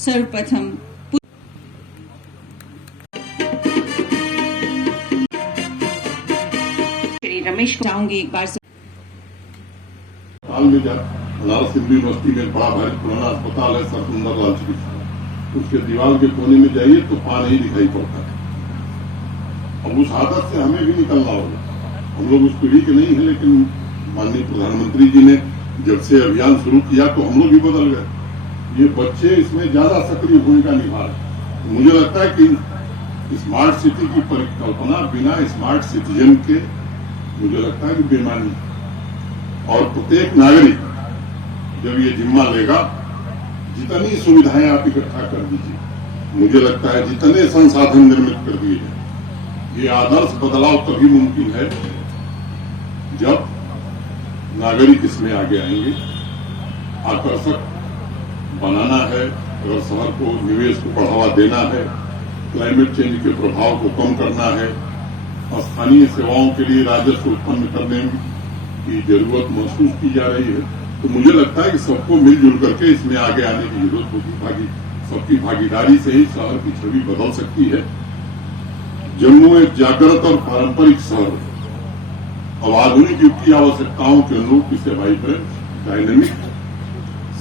सर्वप्रथम श्री रमेश को चाहूंगी एक बार हाल में बनारस हिंदू यूनिवर्सिटी में बड़ा भारी पुराना अस्पताल है सर सुंदरलाल चिकित्सा, उसके दीवार के कोने में जाइए तो पान ही दिखाई पड़ता है। अब उस आदत से हमें भी निकलना होगा। हम लोग उस पीढ़ी के नहीं है, लेकिन माननीय प्रधानमंत्री जी ने जब से अभियान शुरू किया तो हम लोग भी बदल गए। ये बच्चे इसमें ज्यादा सक्रिय भूमिका निभा रहे। मुझे लगता है कि स्मार्ट सिटी की परिकल्पना बिना स्मार्ट सिटीजन के मुझे लगता है कि बेमानी है। और प्रत्येक नागरिक जब ये जिम्मा लेगा, जितनी सुविधाएं आप इकट्ठा कर दीजिए, मुझे लगता है जितने संसाधन निर्मित कर दिए जाए, ये आदर्श बदलाव तभी मुमकिन है जब नागरिक इसमें आगे आएंगे। आकर्षक बनाना है, अगर शहर को निवेश को बढ़ावा देना है, क्लाइमेट चेंज के प्रभाव को कम करना है, स्थानीय सेवाओं के लिए राजस्व उत्पन्न करने की जरूरत महसूस की जा रही है, तो मुझे लगता है कि सबको मिलजुल करके इसमें आगे आने की जरूरत होगी। सबकी भागीदारी से ही शहर की छवि बदल सकती है। जम्मू एक जागृत और पारंपरिक शहर है। अब आधुनिक युग की आवश्यकताओं के अनुरूप इसे वाइब्रेंट, डायनेमिक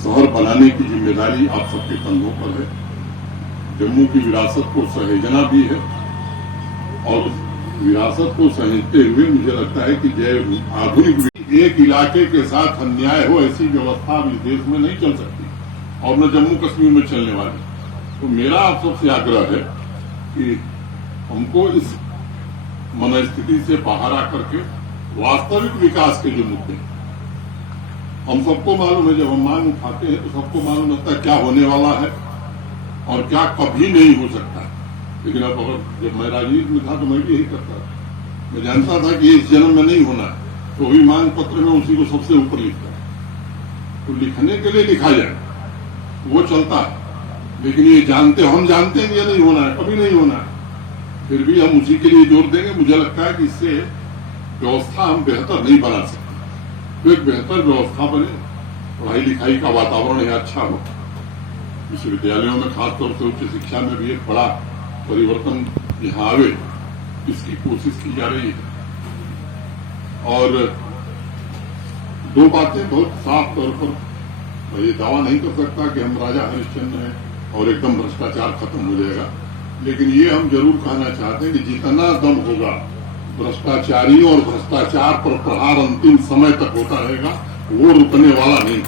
शहर बनाने की जिम्मेदारी आप सबके कंधों पर है। जम्मू की विरासत को सहेजना भी है, और विरासत को सहेजते हुए मुझे लगता है कि जब आधुनिक एक इलाके के साथ अन्याय हो, ऐसी व्यवस्था अब इस देश में नहीं चल सकती, और न जम्मू कश्मीर में चलने वाली। तो मेरा आप सबसे आग्रह है कि हमको इस मनस्थिति से बाहर आकर के वास्तविक विकास के जो मुद्दे, हम सबको मालूम है, जब हम मांग उठाते हैं तो सबको मालूम होता है क्या होने वाला है और क्या कभी नहीं हो सकता है। लेकिन अब अगर जब मैं राजनीति में था तो मैं भी यही करता था। मैं जानता था कि इस जन्म में नहीं होना है, तो भी मांग पत्र में उसी को सबसे ऊपर लिखता है। तो लिखने के लिए लिखा जाए, वो चलता है, लेकिन ये हम जानते हैं ये नहीं होना है, कभी नहीं होना है, फिर भी हम उसी के लिए जोर देंगे। मुझे लगता है कि इससे व्यवस्था हम बेहतर नहीं बना सकते। तो एक बेहतर व्यवस्था बने, पढ़ाई लिखाई का वातावरण यहाँ अच्छा हो, विश्वविद्यालयों में खासतौर से उच्च शिक्षा में भी एक बड़ा परिवर्तन यहाँ आवे, इसकी कोशिश की जा रही है। और दो बातें बहुत साफ तौर पर, मैं ये दावा नहीं कर सकता कि हम राजा हरिश्चंद्र हैं और एकदम भ्रष्टाचार खत्म हो जाएगा, लेकिन ये हम जरूर कहना चाहते हैं कि जितना दम होगा भ्रष्टाचारी और भ्रष्टाचार पर प्रहार अंतिम समय तक होता रहेगा, वो रुकने वाला नहीं।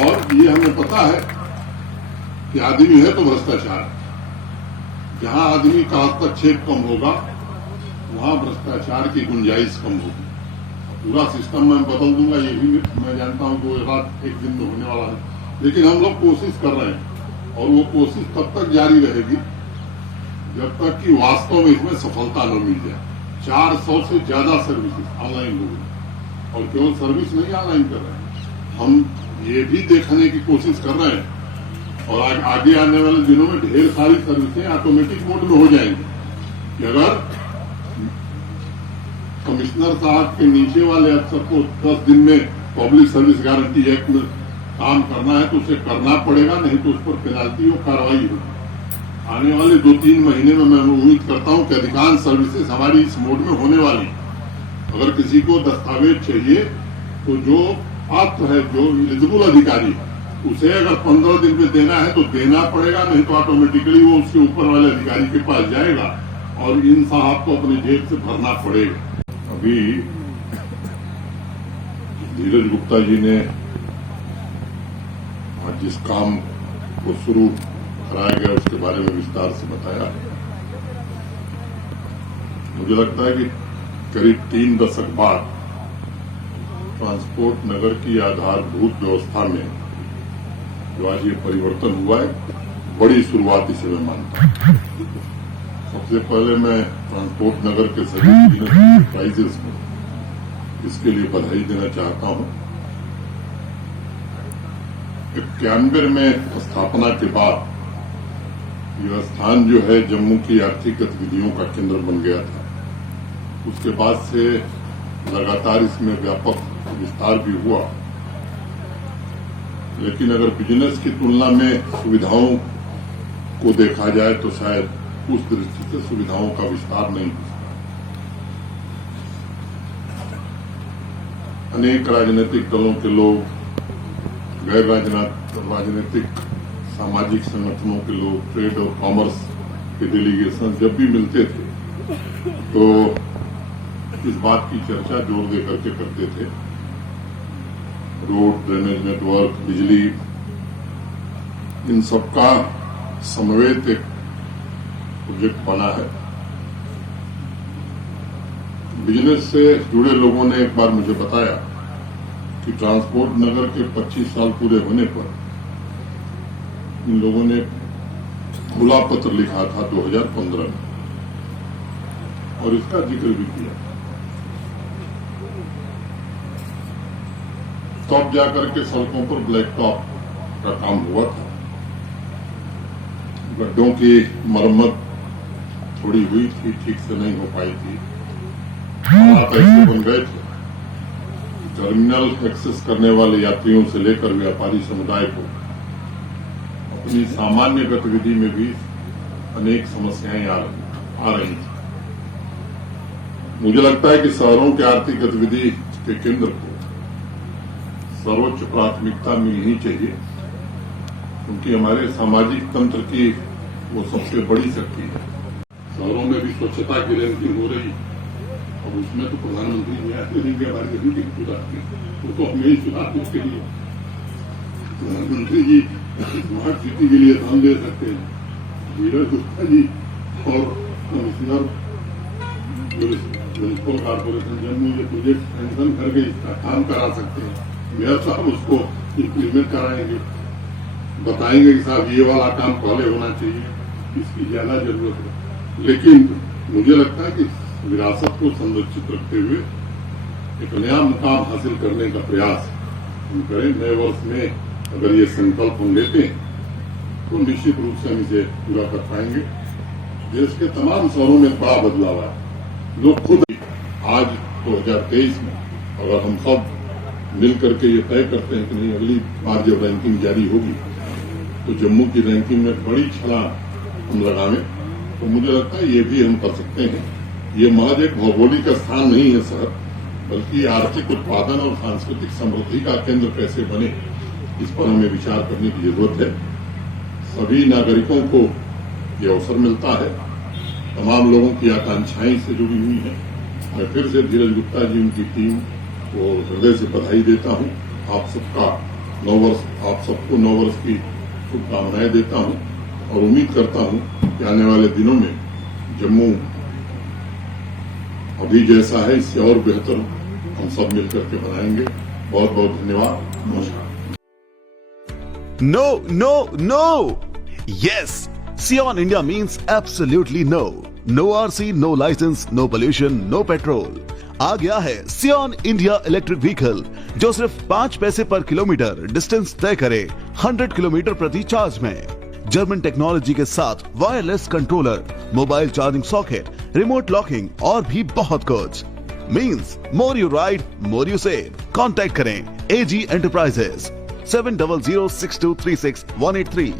और ये हमें पता है कि आदमी है तो भ्रष्टाचार, जहां आदमी का हस्तक्षेप कम होगा वहां भ्रष्टाचार की गुंजाइश कम होगी। पूरा सिस्टम मैं बदल दूंगा, ये भी मैं जानता हूं कि रात एक दिन में होने वाला है, लेकिन हम लोग कोशिश कर रहे हैं, और वो कोशिश तब तक जारी रहेगी जब तक कि वास्तव में इसमें सफलता न मिल जाए। 400 से ज्यादा सर्विसेज ऑनलाइन हो गई, और केवल सर्विस नहीं ऑनलाइन कर रहे हैं, हम ये भी देखने की कोशिश कर रहे हैं, और आगे आने वाले दिनों में ढेर सारी सर्विसें ऑटोमेटिक मोड में हो जाएंगी कि अगर कमिश्नर साहब के नीचे वाले अफसर को 10 दिन में पब्लिक सर्विस गारंटी एक्ट में काम करना है तो उसे करना पड़ेगा, नहीं तो उस पर पेनाल्टी और कार्रवाई होगी। आने वाले 2-3 महीने में मैं उम्मीद करता हूं कि अधिकांश सर्विसेज हमारी इस मोड में होने वाली। अगर किसी को दस्तावेज चाहिए तो जो पात्र है, जो एलिजिबल अधिकारी है, उसे अगर 15 दिन में देना है तो देना पड़ेगा, नहीं तो ऑटोमेटिकली वो उसके ऊपर वाले अधिकारी के पास जाएगा और इन साहब को अपनी जेब से भरना पड़ेगा। अभी धीरज गुप्ता जी ने आज जिस काम को शुरू कराया गया उसके बारे में विस्तार से बताया। मुझे लगता है कि करीब 3 दशक बाद ट्रांसपोर्ट नगर की आधारभूत व्यवस्था में जो आज ये परिवर्तन हुआ है, बड़ी शुरुआत इसे मैं मानता हूं। सबसे पहले मैं ट्रांसपोर्ट नगर के सभी एंटरप्राइजेस को इसके लिए बधाई देना चाहता हूं। 91 में स्थापना के बाद यह स्थान जो है जम्मू की आर्थिक गतिविधियों का केंद्र बन गया था। उसके बाद से लगातार इसमें व्यापक विस्तार भी हुआ। लेकिन अगर बिजनेस की तुलना में सुविधाओं को देखा जाए तो शायद उस दृष्टि से सुविधाओं का विस्तार नहीं हो सका। अनेक राजनीतिक दलों के लोग, गैर राजनीतिक सामाजिक संगठनों के लोग, ट्रेड और कॉमर्स के डेलीगेशन जब भी मिलते थे तो इस बात की चर्चा जोर दे करके करते थे। रोड, ड्रेनेज नेटवर्क, बिजली, इन सबका समवेत एक प्रोजेक्ट बना है। बिजनेस से जुड़े लोगों ने एक बार मुझे बताया कि ट्रांसपोर्ट नगर के 25 साल पूरे होने पर इन लोगों ने खुला पत्र लिखा था 2015 में और इसका जिक्र भी किया। तब जाकर के सड़कों पर ब्लैक टॉप का काम हुआ था। गड्ढों की मरम्मत थोड़ी हुई थी, ठीक से नहीं हो पाई थी। ऐसे बन गए थे टर्मिनल एक्सेस करने वाले यात्रियों से लेकर व्यापारी समुदाय को अपनी सामान्य गतिविधि में भी अनेक समस्याएं आ रही थी। मुझे लगता है कि शहरों की आर्थिक गतिविधि के केंद्र को सर्वोच्च प्राथमिकता मिलनी चाहिए, क्योंकि हमारे सामाजिक तंत्र की वो सबसे बड़ी शक्ति है। शहरों में भी स्वच्छता की रैंकिंग हो रही, और उसमें तो प्रधानमंत्री जी आते नहीं कि हमारी रैंकिंग सुधारती, वो तो हमें ही सुधारने के लिए प्रधानमंत्री जी स्मार्ट सिटी के लिए धन दे सकते हैं। धीरज गुप्ता जी और कमिश्नर म्युनिसिपल कॉर्पोरेशन जम्मू ये प्रोजेक्ट सैंक्शन करके इसका काम करा सकते हैं। मेयर साहब उसको इम्प्लीमेंट कराएंगे, बताएंगे कि साहब ये वाला काम पहले होना चाहिए, इसकी ज्यादा जरूरत है। लेकिन मुझे लगता है कि विरासत को संरक्षित रखते हुए एक नया मुकाम हासिल करने का प्रयास हम करें। नए वर्ष में अगर ये संकल्प हम लेते हैं तो निश्चित रूप से हम इसे पूरा कर पाएंगे। देश के तमाम शहरों में बड़ा बदलाव है। लोग खुद आज 2023 में अगर हम सब मिल करके ये तय करते हैं कि नहीं, अगली बार जब रैंकिंग जारी होगी तो जम्मू की रैंकिंग में बड़ी छलांग हम लगावें, तो मुझे लगता है ये भी हम कर सकते हैं। ये महज एक भौगोलिक स्थान नहीं है शहर, बल्कि आर्थिक उत्पादन और सांस्कृतिक समृद्धि का केंद्र कैसे बने, इस पर हमें विचार करने की जरूरत है। सभी नागरिकों को ये अवसर मिलता है, तमाम लोगों की आकांक्षाएं से जुड़ी हुई हैं। मैं फिर से धीरज गुप्ता जी, उनकी टीम को हृदय से बधाई देता हूं। आप सबको नव वर्ष की शुभकामनाएं देता हूं और उम्मीद करता हूं कि आने वाले दिनों में जम्मू अभी जैसा है इससे और बेहतर हम सब मिलकर के बनाएंगे। बहुत बहुत धन्यवाद। नमस्कार। No, no, no! Yes! Sion India means absolutely no. No RC, no license, no pollution, no petrol. आ गया है Sion India इलेक्ट्रिक व्हीकल, जो सिर्फ 5 पैसे पर किलोमीटर डिस्टेंस तय करे 100 किलोमीटर प्रति चार्ज में। जर्मन टेक्नोलॉजी के साथ wireless controller, mobile charging socket, remote locking और भी बहुत कुछ। Means more you ride, more you save. Contact करें AG एंटरप्राइजेस 7006236183।